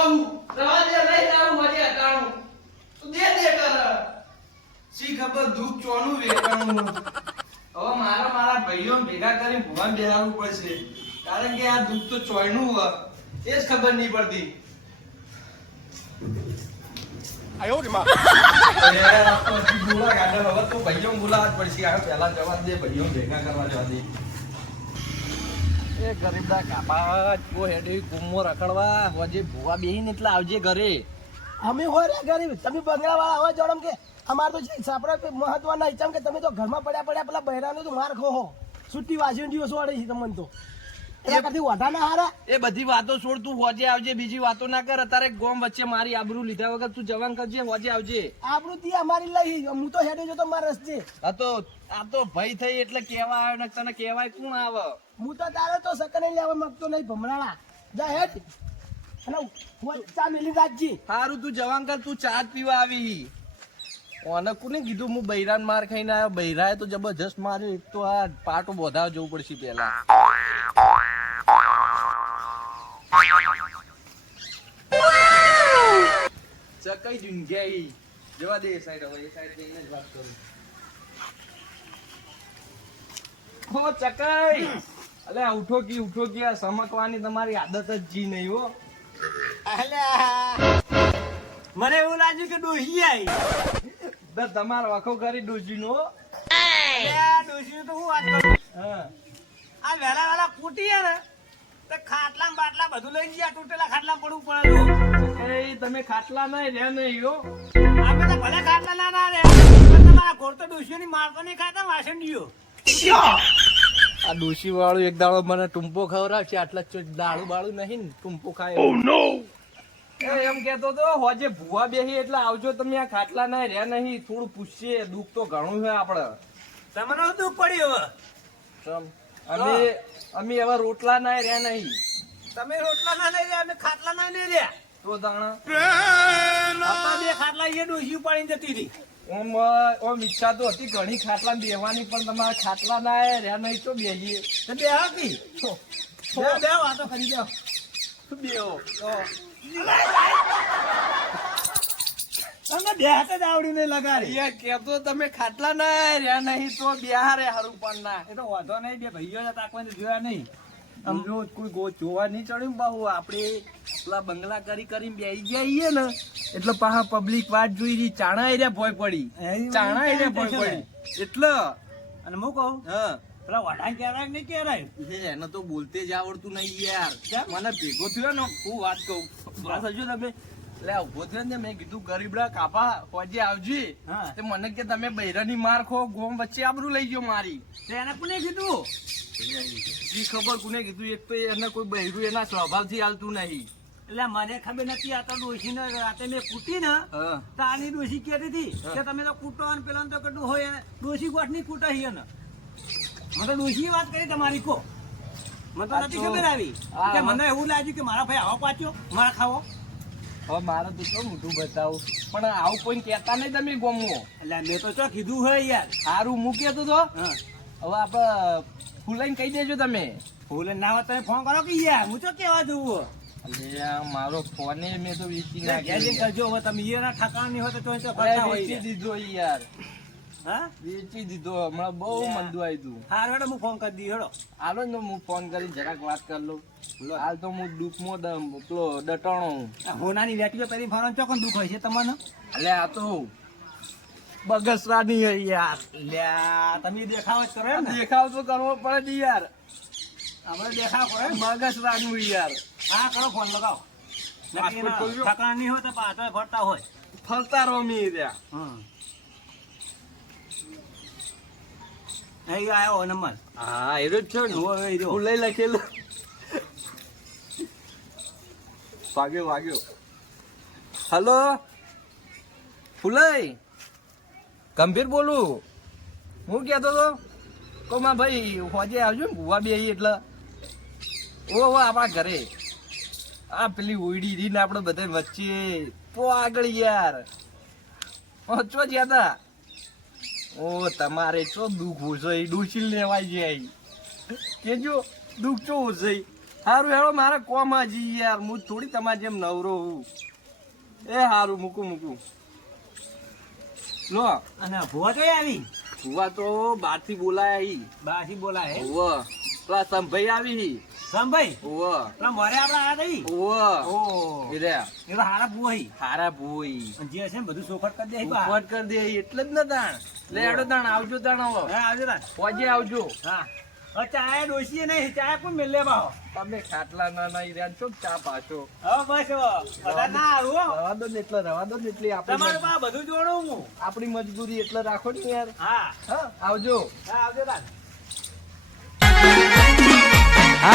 આવું રવા નહીં તારું મજે હટાણું તું દે દે કર સી ખબર દુઃખ ચોનું વેકાણું હવે મારા મારા ભાઈઓને ભેગા કરી ભુવાન બેહાવવું પડશે. કારણ કે આ દુઃખ તો ચોયનું હોય. એ જ ખબર નહીં પડતી. ભૂલા ગાડા હવે તો ભાઈઓ ભૂલા જ પડશે. આ પહેલા જવા દે ભાઈઓ ભેગા કરવા જવા દે. એ ગરીબડા કાપા કો હેડી એટલે આવજે ઘરે. અમે રે ગરીબ. તમે બંગલા વાળા હોય કે, અમાર તો છે સાપડા મહત્વ ચમ કે તમે તો ઘરમાં પડ્યા પડ્યા પેલા બહેરાનો તો માર ખો છુટ્ટી વાસી દિવસો વાળે છે તમને તો. એ બધી વાતો છોડ તું હોજે આવજે બીજી વાતો ના કર. અત્યારે ગોમ વચ્ચે મારી આબરૂ લીધા વગર તું જવાન કરજે હોજે આવજે. આબરૂ તી અમારી લઈ હું તો હેડે જો તો માર રસ્તે. આ તો આ તો ભય થઈ એટલે કેવા આવ્યો ને તને કેવાય કોણ આવે? હું તો તારે તો સકને લેવા માંગતો નહીં ભમરાણા જા હેડ. ચા મેલી રાખજી. સારું તું જવાન કર તું ચા પીવા આવી. ઓને કોને કીધું? હું બૈરાન માર ખાઈને આવ્યો. બૈરાએ તો જબરજસ્ત માર્યો. એક તો આ પાટો બોધા જવું પડશે પેલા ચકઈ જુંગ્યાઈ જવા દે એ સાઈડ હવે, એ સાઈડ જઈને જ વાત કરું. હો, ચકાઈ! અલે ઉઠો કી ઉઠો કી, આ સમકવાની તમારી આદત જ જી નહીં, હો. મને એવું લાગ્યું કે ડોહી આવી તો તમારો આખો કરી ડોજીનો. તો હું વાત કરું? હા. આ વહેલા વહેલા કૂટીએ ને તો ખાટલા બાટલા બધું લઈ ગયા તૂટેલા ખાટલા પડવું પડે એ તમે ખાટલા નહીં રે નહીં યો આપણે તો ભલે ખાટલા ના ના રે પણ તમારા ઘોર તો ડોશીઓની માર તો નહીં ખાતા વાસણીઓ આ ડોશી વાળું એક દાડો મને ટૂંપો ખવડાવશે આટલા દાળું બાળું નહીં ટૂંપો ખાય. એ એમ કેતો તો હોજે ભૂવા બેહી એટલે આવજો તમે આ ખાટલા ના રે નહીં થોડું પૂછીએ દુઃખ તો ઘણું છે આપડે. તમને દુઃખ પડ્યું હવે? અમે અમે હવે રોટલા ના રે નહીં. તમે રોટલા ના નહીં રહ્યા અમે ખાટલા ના નહીં રહ્યા? તો દાણા બે ખાટલા એ ડોસી ઉપાડીને જતી હતી. ઓમ ઓમ ઈચ્છા તો હતી ઘણી ખાટલા બેહવાની પણ તમારા ખાટલા ના રહ્યા નહીં તો બેહીએ. બે બે બે વાતો કરી જાઓ બેહો. તમને બે જ આવડી લગાડી. યાર કેતો તમે ખાટલા ના રહ્યા નહીં તો બિહારે હારું પણ ના. એ તો વાંધો નહીં બે ભાઈઓ હતા કોઈ જોયા નહીં. સમજો કોઈ ગો જોવા નહીં ચડ્યું બાહુ આપણે પેલા બંગલા કરી કરીને બેસી ગયા છીએ ને એટલે પાછા પબ્લિક વાત જોઈ રહી ચાણા એરિયા ભોય પડી. ચાણા એરિયા ભોય પડી. એટલે અને હું કહું હા. પેલા વડા કેરાય નહીં કેરાય એ એને તો બોલતે જ આવડતું નહીં યાર. મને ભેગો થયો ને હું વાત કહું. વાત હજુ તમે? એટલે ઊભો થયો ને મેં કીધું ગરીબડા કાપા હોજે આવજે. તે મને કે તમે બૈરાની માર ખો ગોમ વચ્ચે આબરૂ લઈ ગયો મારી. એને કોને કીધું? જી ખબર કોને કીધું? એક તો એને કોઈ બૈરું એના સ્વભાવથી હાલતું નહીં. એટલે મને ખબર નથી આ તો ડોશી ને રાતે મેં કૂટી ને તો આની ડોસી કહેતી હતી કે તમે તો કૂટો અને પેલા તો કેટલું હોય ડોશી ગોઠની કૂટા હી ને મને તો ડોશી વાત કરી તમારી કો. મને તો નથી ખબર આવી. કે મને એવું લાગ્યું કે મારા ભાઈ આવો પાછો મારા ખાવો. હવે મારે તો શું મોટું બતાવું? પણ આવું કોઈ કહેતા નહીં તમે ગોમો. એટલે મેં તો શું કીધું હોય યાર. સારું મૂકી તો. તો હવે આપણે ફૂલાઈને કહી દેજો તમે. ભૂલે ના હોય તમે ફોન કરો કે યાર? હું તો કેવા જવું મારો ફોને મેં તો વેચી નાખ્યો કરજો હવે તમે ઈયરના ઠાકાણા નહીં હોય તો વેચી દીધો યાર. હા? વેચી દીધો. હમણાં બહુ યા. મંદુ આવ્યું હાર હેડો હું ફોન કરી દી હેડો. હાલો ને હું ફોન કરી જરાક વાત કરી લઉં. હાલ તો હું દુઃખમો પેલો ડટાણો હું. હોનાની વેટી પેલી ફરવાનું ચોકન દુઃખ હોય છે તમને? એટલે આ તો બગસરાની હે યાર. લ્યા તમે દેખાવ જ કરો ને. દેખાવ તો કરવો પડે ને યાર. આપણે દેખાવ કરો એમ. બગસરાનું યાર. હા કરો ફોન લગાવો. ઠકાણા નહીં હોય તો પાછળ ફરતા હોય. ફરતા રહો મી રહ્યા. હમ. અહીં આવ્યો નંબર. હા એ જ છે ને. હું લઈ લખેલો. વાગ્યો વાગ્યો. હલો? ફૂલઈ? ગંભીર બોલું. હું કહેતો તો કહો માં ભાઈ હોજે આવજો ને ભૂવા બે એટલે. ઓ હો આપણા ઘરે. આ પેલી ઉડી રહી ને આપણે બધા વચ્ચે. પો આગળ યાર. પહોંચવા જ્યાં ઓ તમારે ચો દુઃખ ઓછો દુશીલ લેવાય જાય કેજો દુઃખ ચો ઓછો સારું હેડો મારે કોમ હજી યાર. હું થોડી તમારી જેમ નવરો હું એ સારું મૂકું મૂકું. લો. અને ભુવા તો આવી? ભુવા તો બહારથી બોલાય બહારથી બોલાય હોવ પેલા સંભાઈ આવી રામભાઈ ઓવો પેલા મોરે આપણે આ નહીં ઓવો ઓ એ એ તો હારા ભૂઈ હારા ભૂઈ જે છે ને બધું ચોખટ કરી દે બા. કરી દે એટલે જ ન તાણ લે એડો તાણ આવજો તાણ હવે હા આવજો. હોજે આવજો. હા. ચાય ડોસીએ નહીં ચાય પણ મેલે બાહો તમે ખાટલા ના રહ્યા છો ચા પાછો. હવે બસ બધા ના આવું રવા દો ને એટલે રવા દો ને એટલી આપણી તમારું બા બધું જોડું હું. આપણી મજબૂરી એટલે રાખો ને યાર. હા. હા આવજો. હા આવજો તાન